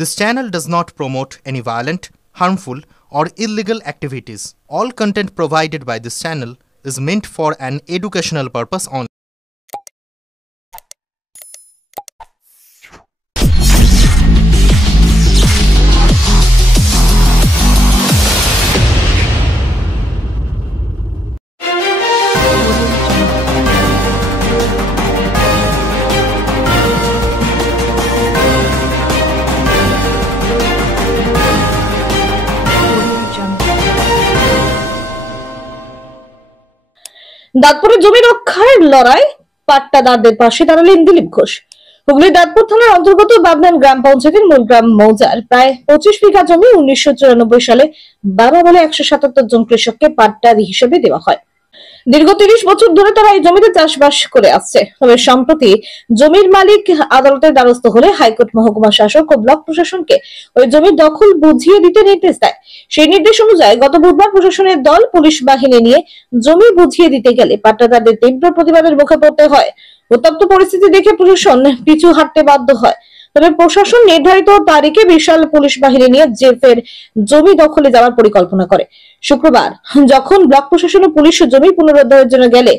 This channel does not promote any violent, harmful, or illegal activities. All content provided by this channel is meant for an educational purpose only. দাঁতপুরে জমি রক্ষার লড়াই পাট্টাদারদের পাশে দাঁড়ালেন দিলীপ ঘোষ। হুগলির দাঁতপুর থানার অন্তর্গত বাবনান গ্রাম পঞ্চায়েতের মূলগ্রাম মৌজার প্রায় 25 বিঘা জমি 1994 সালে বাবা বলে 177 জন কৃষককে পাট্টা হিসেবে দেওয়া হয়। দীর্ঘ 30 বছর ধরে তারা এই জমিতে চাষবাস করে আসছে। তবে সম্প্রতি জমির মালিক আদালতের দ্বারস্থ হলে হাইকোর্ট মহকুমা শাসক ও ব্লক প্রশাসনকে ওই জমির দখল বুঝিয়ে দিতে নির্দেশ দেয়। সেই নির্দেশ অনুযায়ী গত বুধবার প্রশাসনের দল পুলিশ বাহিনী নিয়ে জমি বুঝিয়ে দিতে গেলে পাট্টাদারদের তীব্র প্রতিবাদের মুখে পড়তে হয়। উত্তপ্ত পরিস্থিতি দেখে প্রশাসন পিছু হাঁটতে বাধ্য হয়। তবে প্রশাসন নির্ধারিত তারিখে বিশাল পুলিশ বাহিনী নিয়ে ফের জমি দখলে যাওয়ার পরিকল্পনা করে। শুক্রবার যখন ব্লক প্রশাসন ও পুলিশ জমি পুনরুদ্ধারের জন্য গেলে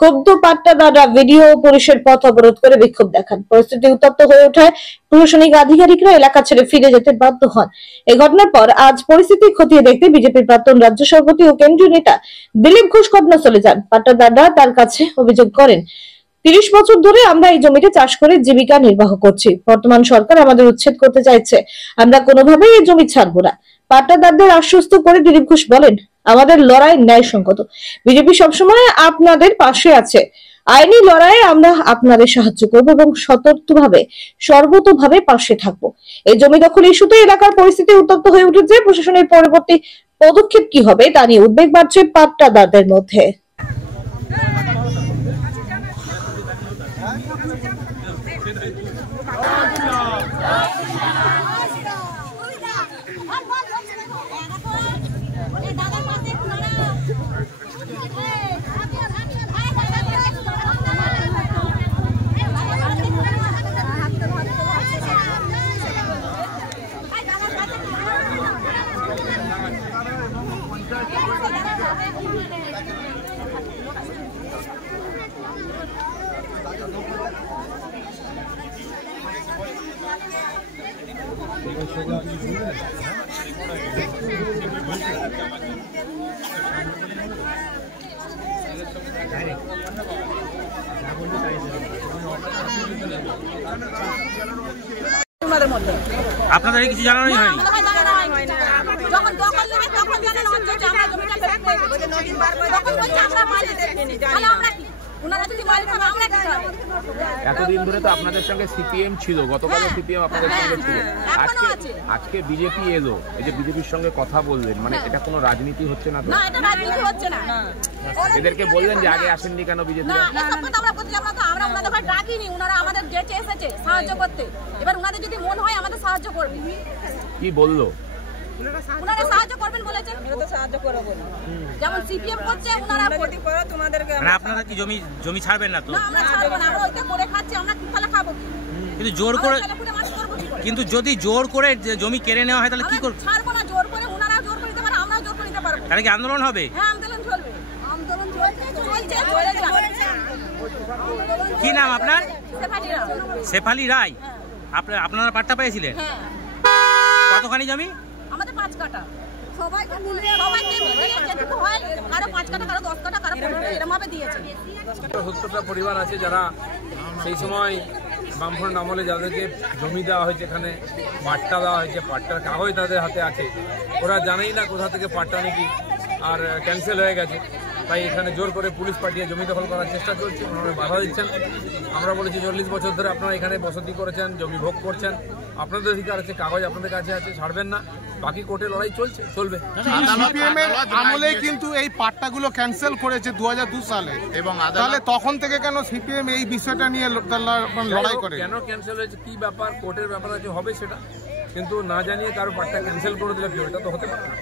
ক্ষুব্ধ পাট্টাদাররা ভিডিও ও পুলিশের পথ অবরোধ করে বিক্ষোভ দেখান। পরিস্থিতি উত্তপ্ত হয়ে ওঠায় প্রশাসনিক আধিকারিকরা এলাকা ছেড়ে ফিরে যেতে বাধ্য হন। এই ঘটনার পর আজ পরিস্থিতি খতিয়ে দেখতে বিজেপির প্রাক্তন রাজ্য সভাপতি ও কেন্দ্রীয় নেতা দিলীপ ঘোষ ঘটনাস্থলে যান। পাট্টাদাররা তার কাছে অভিযোগ করেন, 30 বছর ধরে আমরা এই জমিতে চাষ করে জীবিকা নির্বাহ করছি। বর্তমান সরকার আমাদের উচ্ছেদ করতে চাইছে, আমরা কোনোভাবেই এই জমি ছাড়বো না। পাট্টাদারদের আশ্বস্ত করে দিলীপ ঘোষ বলেন, আমাদের লড়াই ন্যায়সঙ্গত, বিজেপি সবসময় আপনাদের পাশে আছে। আইনি লড়াইয়ে আমরা আপনাদের সাহায্য করব এবং সতর্কভাবে সর্বতোভাবে পাশে থাকবো। এই জমি দখল ইস্যুতে এলাকার পরিস্থিতি উত্তপ্ত হয়ে উঠেছে। প্রশাসনের পরবর্তী পদক্ষেপ কি হবে তা নিয়ে উদ্বেগ বাড়ছে পাট্টাদারদের মধ্যে। আপনাদের কিছু জানানোই হয়নি। যখন দখল নেবে তখন জানেন অঞ্চল আমরা জমিটা ফেরত পেয়ে গেছি। তখন বলছে আমরা মালিক দেখিনি, তাহলে আমরা কি? ওনারা যদি মালিক হবে আমরা কি করব? এতদিন ধরে তো আপনাদের সঙ্গে সিপিএম ছিল, গতকালও সিপিএম আপনাদের সঙ্গে ছিল, আজকে বিজেপি এলো, এই যে বিজেপির সঙ্গে কথা বললেন, মানে এটা কোনো রাজনীতি হচ্ছে না তো? না, এটা রাজনীতি হচ্ছে না। এদেরকে বললেন যে আগে আসেননি কেন বিজেপি? না, এসব কথা আমরা বলছিলাম না তো, আমরা ওনাদের ভাই ডাকিনি, ওনারা আমাদের ডেটে এসেছে সাহায্য করতে। এবার ওনাদের যদি মন হয় আমাদের সাহায্য করবে। কি বললো? ওনারা সাহায্য করবেন বলেছেন, এটা তো সাহায্য করব না। যেমন সিপিএম করছে ওনারা যদি করে তোমাদেরকে, মানে আপনারা কি জমি ছাড়বেন না তো? না, আমরা ছাড়বো না, আমরা ওইটা করে খাচ্ছি, আমরা কি তাহলে খাবো কি? কিন্তু জোর করে, কিন্তু যদি জোর করে জমি কেড়ে নেওয়া হয় তাহলে কি করব? ছাড়বো না, জোর করে ওনারা জোর করে দিতে পারে, আমরাও জোর করে দিতে পারবো। তাহলে কি আন্দোলন হবে? হ্যাঁ, আন্দোলন চলবে, আন্দোলন চলছে। কি নাম আপনার? শেফালি রায়। শেফালি রায়। আপনারা পাট্টা পেয়েছিলেন? হ্যাঁ। কতখানি জমি? আমাদের 5 কাঠা। সবাইকে মিলে যেটুকু হয়, কারো 5 কাঠা, কারো 10 কাঠা, কারো 15 এরকম ভাবে দিয়েছে। 70টা পরিবার আছে যারা সেই সময় বামফ্রন্ট আমলে যাদেরকে জমি দেওয়া হয়েছে, এখানে পাট্টা দেওয়া হয়েছে, পাট্টার কাগজ তাদের হাতে আছে, ওরা জানেই না কোথা থেকে পাট্টা নাকি আর ক্যান্সেল হয়ে গেছে। তাই এখানে জোর করে পুলিশ পাঠিয়ে জমি দখল করার চেষ্টা চলছে, ওনারা বাধা দিচ্ছেন। আমরা বলেছি 40 বছর ধরে আপনারা এখানে বসতি করেছেন, জমি ভোগ করছেন, আপনাদের অধিকার আছে, কাগজ আপনাদের কাছে আছে, ছাড়বেন না। বাকি কোর্টে লড়াই চলবে। আমলে কিন্তু এই পাট্টাগুলো ক্যান্সেল করেছে 2002 সালে, এবং তাহলে তখন থেকে কেন সিপিএম এই বিষয়টা নিয়ে লড়াই করে? কেন ক্যান্সেল হয়েছে, কি ব্যাপার, কোর্টের ব্যাপার আছে, হবে সেটা, কিন্তু না জানিয়ে কারো পাট্টা ক্যান্সেল করে দিলে কি, এটা তো হতে পারে না।